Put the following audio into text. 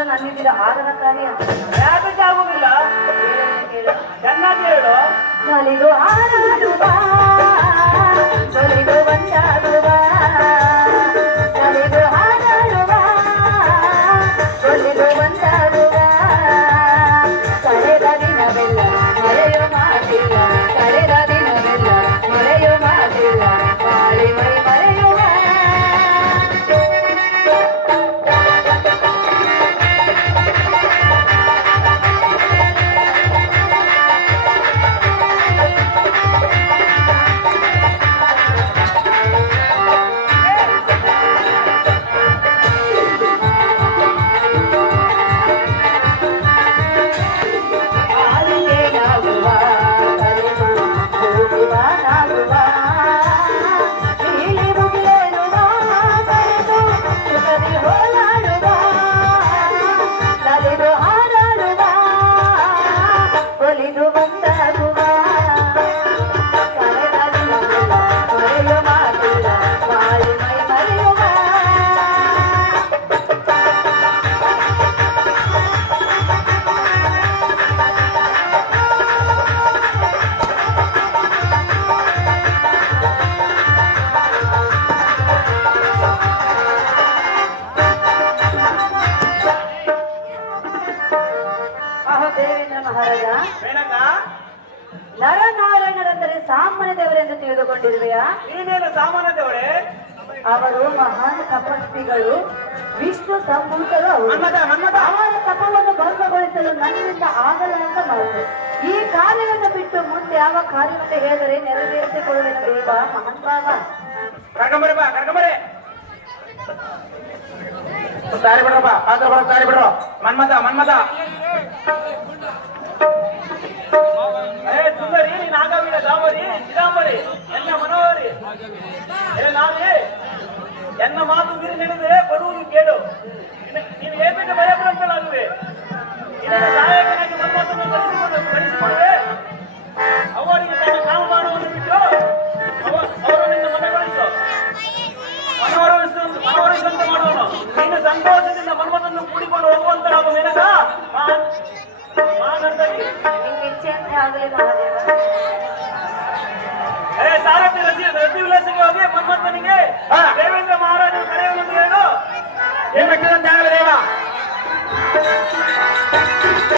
ಮಾತ್ರ ನನ್ನಿದ್ದೀರ ಆಗದ ಕಾರ್ಯ ಯಾಕೆ ಆಗುದಿಲ್ಲ? ಚೆನ್ನಾಗಿ ಹೇಳು. ನಲಿದು ಹಾರಾಡುವ ತೊಲಿದು ಬಂದಾಡುವ ನಲಿದು ಹಾರಾಡುವ ತೊಲಿದು ಬಂದಾಡುವ ಕಳೆದ ದಿನವೆಲ್ಲ ಮರೆಯು ಮಾತಿಲ್ಲ ಕಳೆದ ದಿನವೆಲ್ಲ ಮರೆಯು ಮಾತಿಲ್ಲ ಬಾಳಿ ಮೈ ಮರೆಯುವ ನರನಾರಾಯಣರೆಂದರೆ ಸಾಮಾನ್ಯ ದೇವರೆಂದು ತಿಳಿದುಕೊಂಡಿರುವೆಯಾ? ನೀನೇನು ಸಾಮಾನ್ಯ ದೇವರೇ? ಅವರು ಮಹಾನ್ ತಪಸ್ವಿಗಳು, ವಿಷ್ಣು ಸಂಭೂತರು. ಅವರ ತಪವನ್ನು ಭಂಗಗೊಳಿಸಲು ನನ್ನಿಂದ ಆಗಲಾರದ ಮಾತು. ಈ ಕಾರ್ಯವನ್ನು ಬಿಟ್ಟು ಮುಂದೆ ಯಾವ ಕಾರ್ಯವನ್ನು ಹೇಳಿದರೆ ನೆರವೇರಿಸಿಕೊಳ್ಳುವೆನು ದೇವ ಮಹಾನ್ ಭಾವ. ದಾರಿ ಬಿಡ್ರಪ್ಪ, ಪಾತ್ರ ಬರೋ ದಾರಿ ಬಿಡ್ರು. ಮನ್ಮಥ ಸುಂದರಿ ನಾಗವೀರ ದಾವರಿ ಚಿದಾಂಬರಿ ಎನ್ನ ಮನೋಹರಿ ನಾವೇ ಎನ್ನ ಮಾತು ಮೀರಿ ನಡೆದರೆ ಬರುವುದು ಕೇಳು. ನೀವು ಏಕೆ ಭಯಪಡಲಾಗುವೆ? ಇದರ ಸಹಾಯಕನಾಗಿ ಮನ್ಮಥನ್ನು ಕಳಿಸಿಕೊಡುವೆ. ಅವರಿಗೆ ತನ್ನ ಕಾಮಮಾನವನ್ನು ಬಿಟ್ಟು ಅವರು ನಿನ್ನ ಮನವೊಲಿಸು ಮನವೊಲಿಸುವಂತೆ ಮಾಡುವನು. ನಿನ್ನ ಸಂತೋಷದಿಂದ ಮನ್ಮಥನ್ನು ಕೂಡಿಕೊಂಡು ಹೋಗುವಂತಹ ಮೇನಕ ಸಾರಥಿ ರತಿ ವಿಲಾಸಕ್ಕೆ ಹೋಗಿ ಮನ್ಮಥನಿಗೆ ದೇವೇಂದ್ರ ಮಹಾರಾಜರು ಕರೆಯುವಂತ ಹೇಳು. ಏನ್ ದೇವ